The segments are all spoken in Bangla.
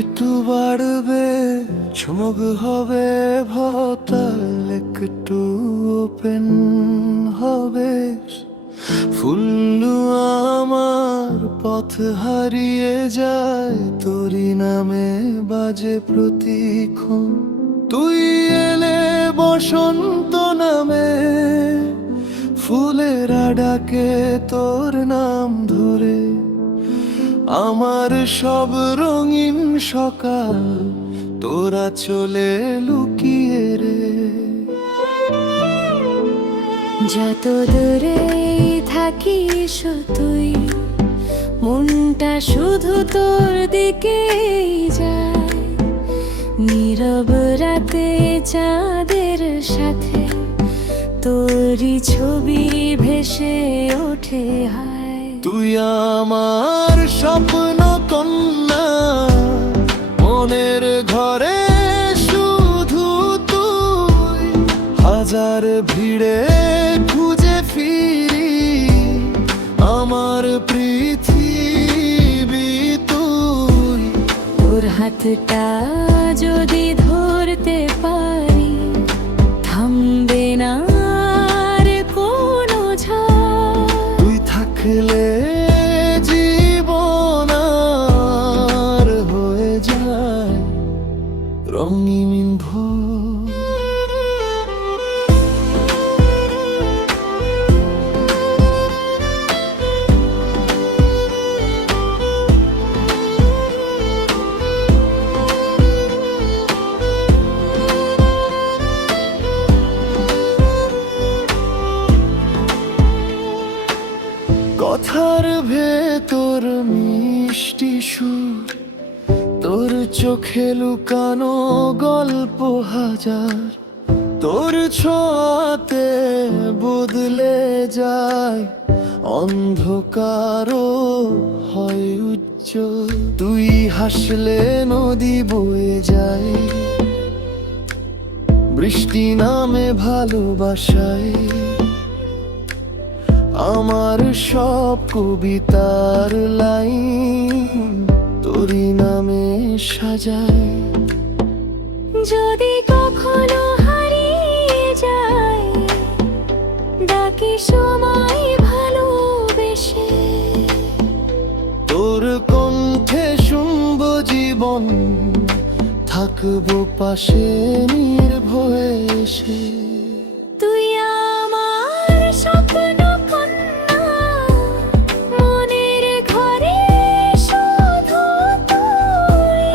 একটু বাড়বে, চমক হবে ভতাল, একটু ওপেন হবে। ফুল্লু আমার পথ হারিয়ে যায়, তোরি নামে বাজে প্রতিক্ষণ। তুই এলে বসন্ত নামে, ফুলেরা ডাকে তোর নাম ধরে। আমার সব রঙিন সকাল তোরা চলে লুকিয়ে রে। যত দূরে থাকিস তুই, মনটা শুধু তোর দিকেই যায়। নীরব রাতে চাঁদের সাথে তোরই ছবি ভেসে ওঠে হায়। তুই আমার স্বপ্ন কন্যা, মনের ঘরে শুধু তুই। হাজার ভিড়ে খুঁজে ফিরি, আমার পৃথিবী তুই। তোর হাতটা যদি ধরতে পারি, থামবে না আর কোনো ঝড়। তুই থাকলে জীবন আর হয়ে যায় রঙিন ভোর। কথার ভেতর মিষ্টি সুর, তোর চোখে লুকানো গল্প হাজার। তোর ছোঁয়াতে বদলে যায় অন্ধকারও হয় উজ্জ্বল। তুই হাসলে নদী বয়ে যায়, বৃষ্টি নামে ভালোবাসায়। আমার সব কবিতার লাইন তোরই নামে সাজায়। যদি কখনো হারিয়ে যায়, ডাকি সময় ভালোবেসে। তোর কণ্ঠে শুনবো জীবন, থাকবো পাশে নির্ভয়ে এসে। তুই আমার স্বপ্ন কন্যা, মনের ঘরে শুধু তুই।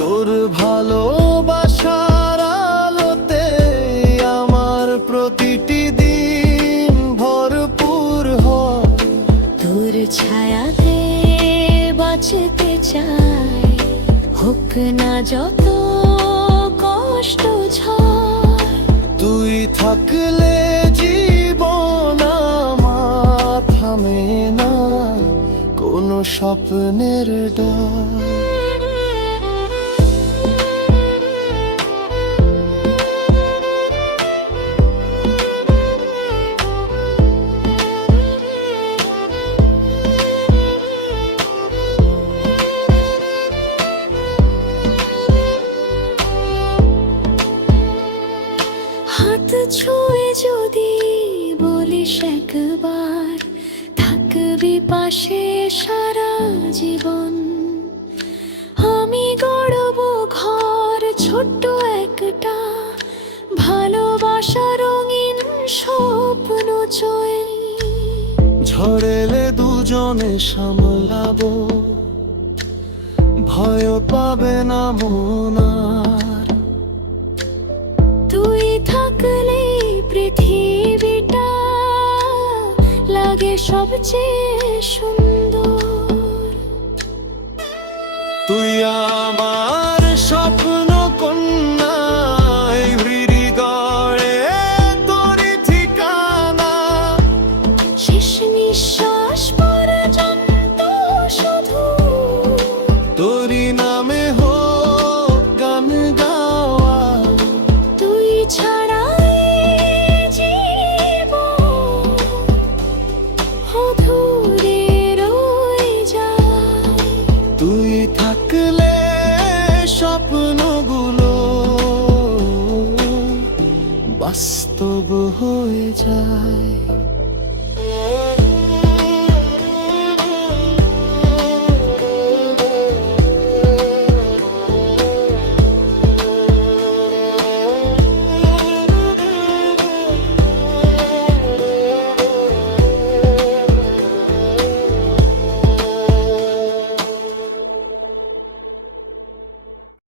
তোর ভালোবাসার আলোতে আমার প্রতিটি দিন ভরপুর হয়। তোর ছায়াতে বাঁচতে চাই, হোক না যত কষ্ট ঝড়। তুই থাকলে জীবন আমার থামে না কোনো স্বপ্নের ডাক। হাত ছুঁয়ে যদি বলিস একবার, থাকবি পাশে সারা জীবন। আমি গড়ব ঘর ছোট্ট একটা, ভালোবাসা রঙিন স্বপ্ন চয়ে। ঝড়েলে দুজনে সামলাবো, ভয় পাবে না মন আর। তুই থাকলে পৃথিবীটা লাগে সবচেয়ে সুন্দর। তুই আমার স্বপ্ন কন্যা, এই হৃদয়ে তোরই ঠিকানা। শেষ নিঃশ্বাস পর্যন্ত শুধু তোরই নামে হোক গান গাওয়া। তুই ছাড়াই জীবন অধুরা। বাস্তব হয়ে যায়।